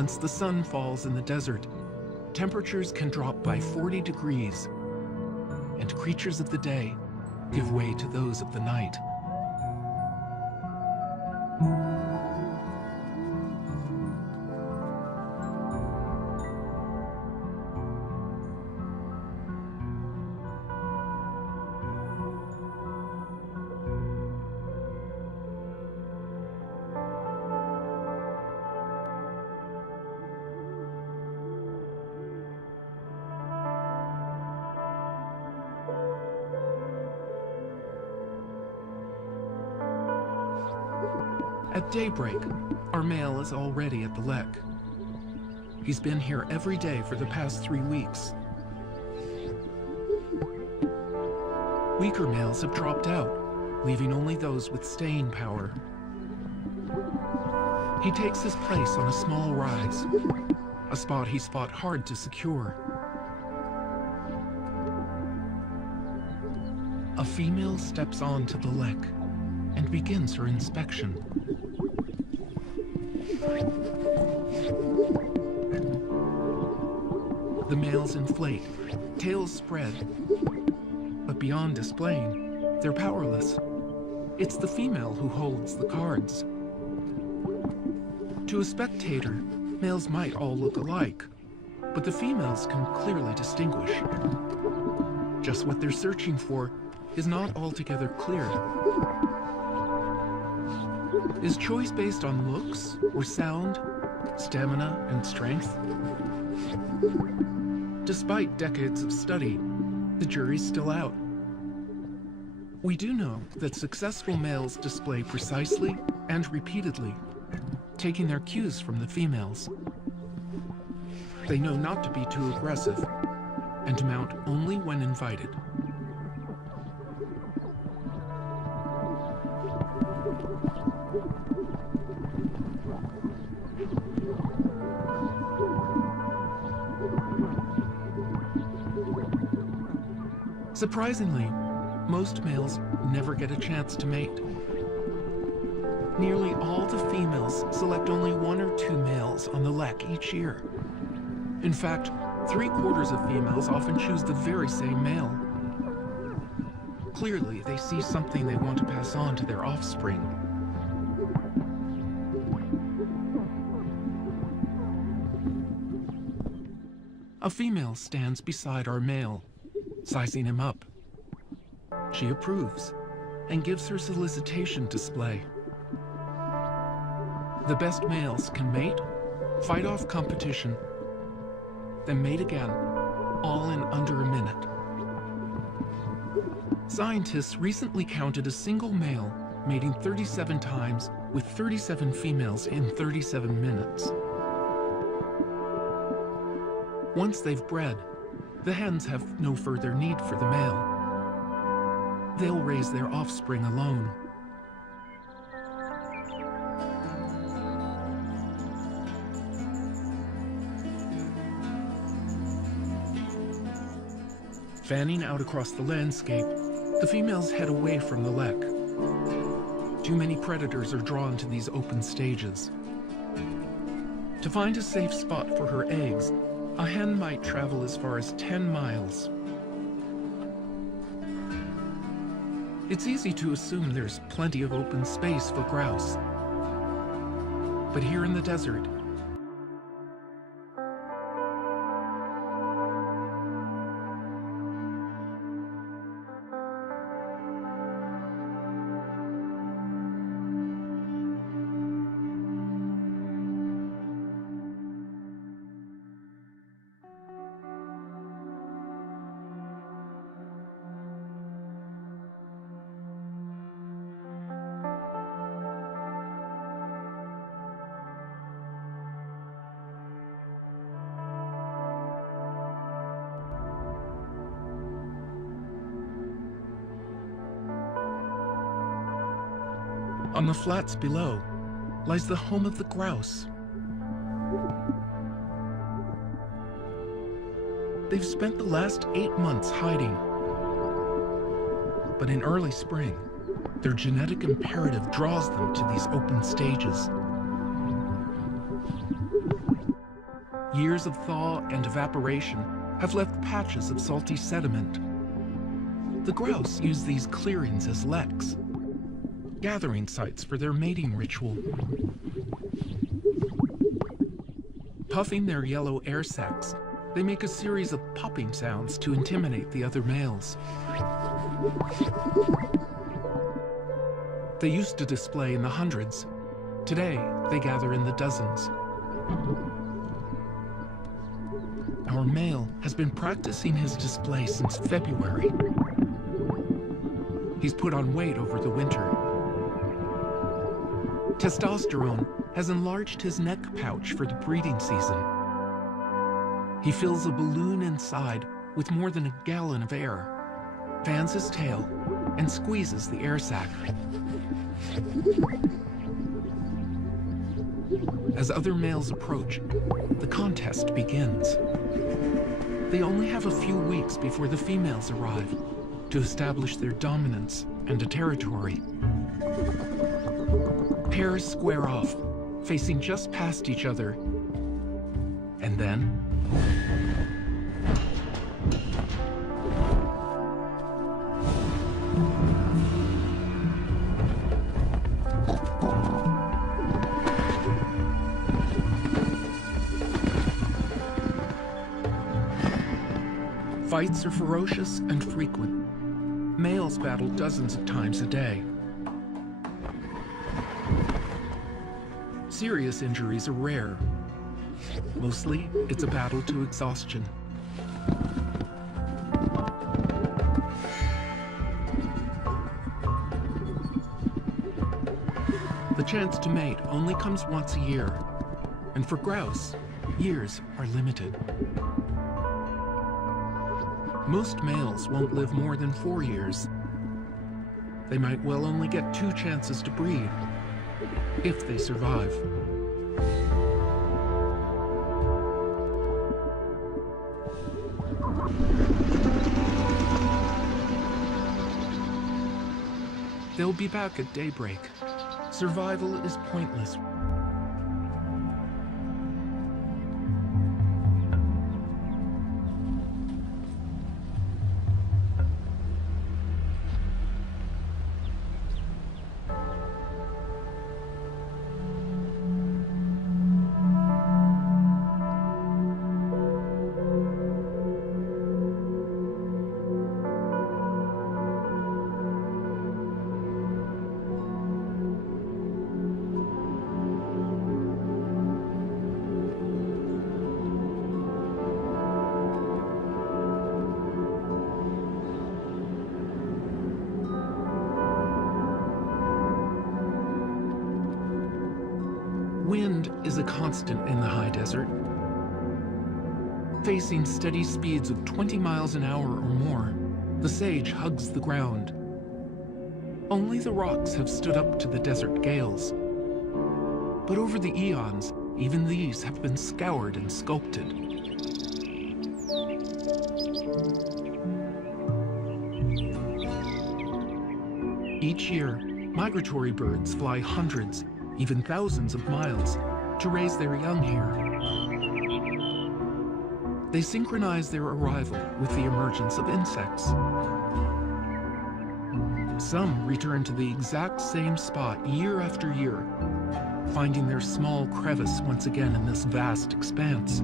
Once the sun falls in the desert, temperatures can drop by 40 degrees, and creatures of the day give way to those of the night. At daybreak, our male is already at the lek. He's been here every day for the past 3 weeks. Weaker males have dropped out, leaving only those with staying power. He takes his place on a small rise, a spot he's fought hard to secure. A female steps onto the lek and begins her inspection. The males inflate, tails spread, but beyond displaying, they're powerless. It's the female who holds the cards. To a spectator, males might all look alike, but the females can clearly distinguish. Just what they're searching for is not altogether clear. Is choice based on looks or sound, stamina and strength? Despite decades of study, the jury's still out. We do know that successful males display precisely and repeatedly, taking their cues from the females. They know not to be too aggressive and to mount only when invited. Surprisingly, most males never get a chance to mate. Nearly all the females select only 1 or 2 males on the lek each year. In fact, 3/4 of females often choose the very same male. Clearly, they see something they want to pass on to their offspring. A female stands beside our male, sizing him up. She approves and gives her solicitation display. The best males can mate, fight off competition, then mate again, all in under a minute. Scientists recently counted a single male mating 37 times with 37 females in 37 minutes. Once they've bred, the hens have no further need for the male. They'll raise their offspring alone. Fanning out across the landscape, the females head away from the lek. Too many predators are drawn to these open stages. To find a safe spot for her eggs, a hen might travel as far as 10 miles. It's easy to assume there's plenty of open space for grouse. But here in the desert, on the flats below lies the home of the grouse. They've spent the last 8 months hiding. But in early spring, their genetic imperative draws them to these open stages. Years of thaw and evaporation have left patches of salty sediment. The grouse use these clearings as leks, gathering sites for their mating ritual. Puffing their yellow air sacs, they make a series of popping sounds to intimidate the other males. They used to display in the hundreds. Today, they gather in the dozens. Our male has been practicing his display since February. He's put on weight over the winter. Testosterone has enlarged his neck pouch for the breeding season. He fills a balloon inside with more than a gallon of air, fans his tail, and squeezes the air sac. As other males approach, the contest begins. They only have a few weeks before the females arrive to establish their dominance and a territory. Pairs square off, facing just past each other, and then fights are ferocious and frequent. Males battle dozens of times a day. Serious injuries are rare. Mostly, it's a battle to exhaustion. The chance to mate only comes once a year, and for grouse, years are limited. Most males won't live more than 4 years. They might well only get 2 chances to breed, if they survive. They'll be back at daybreak. Survival is pointless. Wind is a constant in the high desert. Facing steady speeds of 20 miles an hour or more, the sage hugs the ground. Only the rocks have stood up to the desert gales. But over the eons, even these have been scoured and sculpted. Each year, migratory birds fly hundreds, even thousands of miles to raise their young here. They synchronize their arrival with the emergence of insects. Some return to the exact same spot year after year, finding their small crevice once again in this vast expanse.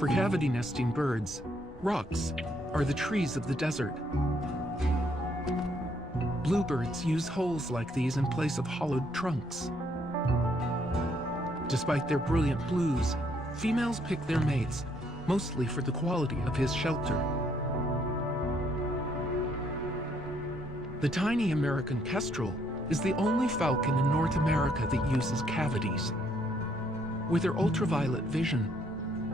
For cavity nesting birds, rocks are the trees of the desert. Bluebirds use holes like these in place of hollowed trunks. Despite their brilliant blues, females pick their mates, mostly for the quality of his shelter. The tiny American kestrel is the only falcon in North America that uses cavities. With their ultraviolet vision,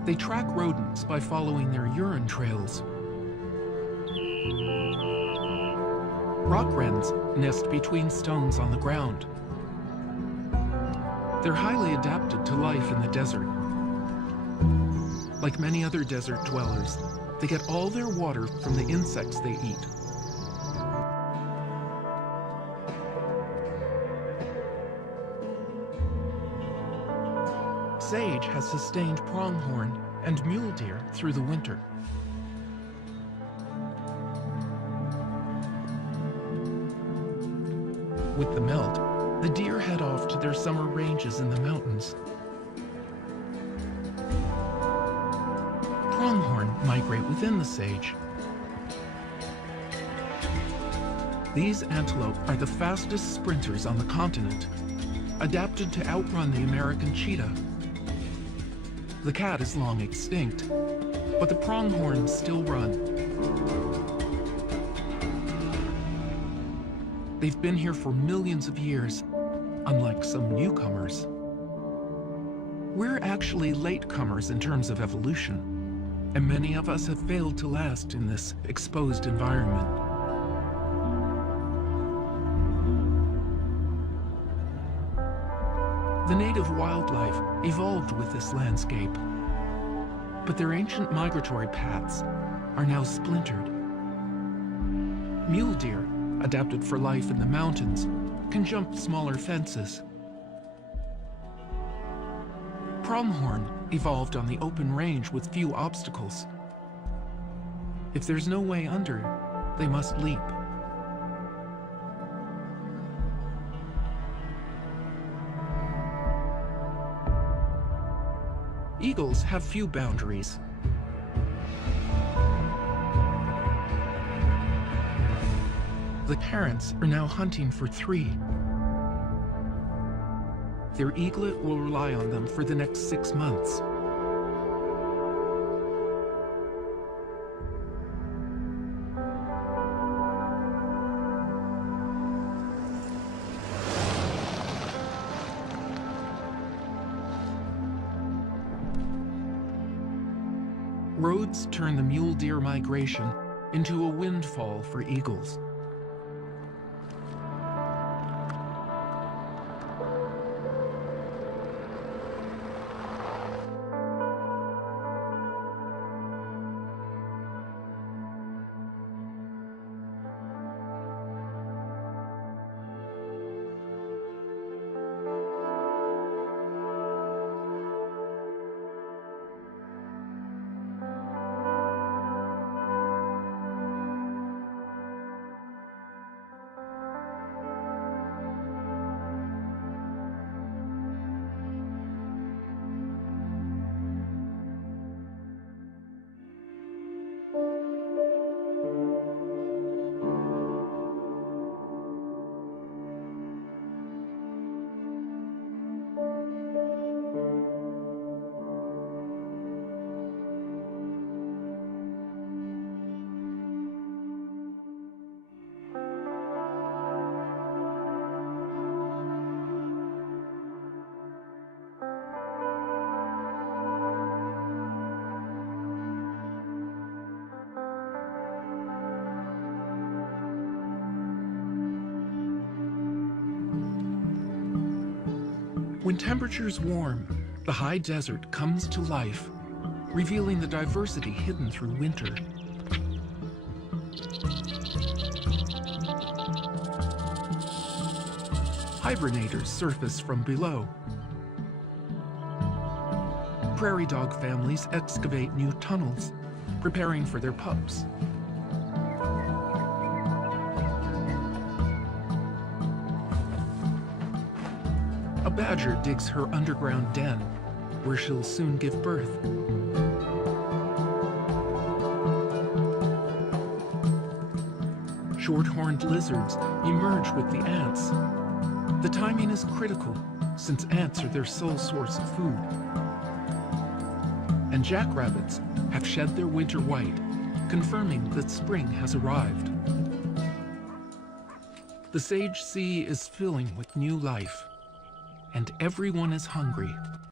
they track rodents by following their urine trails. Rock wrens nest between stones on the ground. They're highly adapted to life in the desert. Like many other desert dwellers, they get all their water from the insects they eat. sage has sustained pronghorn and mule deer through the winter. With the melt, the deer head off to their summer ranges in the mountains. Pronghorn migrate within the sage. These antelope are the fastest sprinters on the continent, adapted to outrun the American cheetah. The cat is long extinct, but the pronghorns still run. They've been here for millions of years, unlike some newcomers. We're actually latecomers in terms of evolution, and many of us have failed to last in this exposed environment. The native wildlife evolved with this landscape, but their ancient migratory paths are now splintered. Mule deer, adapted for life in the mountains, can jump smaller fences. Pronghorn evolved on the open range with few obstacles. If there's no way under, they must leap. Eagles have few boundaries. The parents are now hunting for 3. Their eaglet will rely on them for the next 6 months. Roads turn the mule deer migration into a windfall for eagles. When temperatures warm, the high desert comes to life, revealing the diversity hidden through winter. Hibernators surface from below. Prairie dog families excavate new tunnels, preparing for their pups. A badger digs her underground den, where she'll soon give birth. Short-horned lizards emerge with the ants. The timing is critical, since ants are their sole source of food. And jackrabbits have shed their winter white, confirming that spring has arrived. The sage sea is filling with new life, and everyone is hungry.